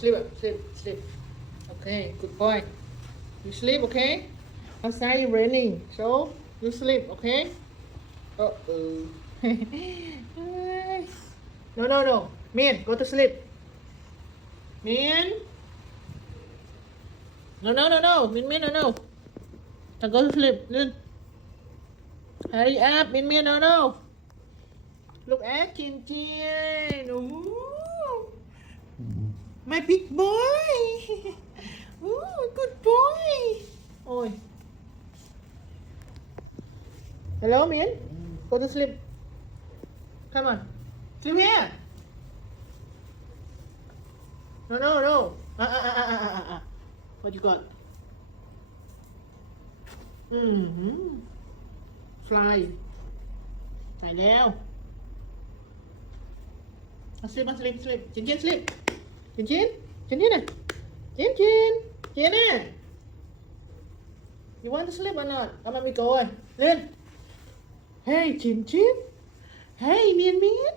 Sleep, sleep, sleep. Okay, good boy. You sleep, okay? Outside it's raining, so you sleep, okay? Uh-oh. No, no, no. Min, go to sleep. Min. No, no, no, no. Min, no, no. Now go to sleep. Min. Hurry up, Min, no, no. Look at Chin Chin. Ooh. My big boy. Ooh, good boy. Ôi. Hello, Min. Go to sleep. Come on. Sleep here. No, no, no. What you got? Fly. ไหนแล้ว sleep, sleep, sleep. Chin Chin, sleep. Chin Chin. Chin Chin à? Chin Chin. Chin à? You want to sleep or not? Come on, we go rồi. Lên. Hey, Chin Chin. Hey, Miên Miên.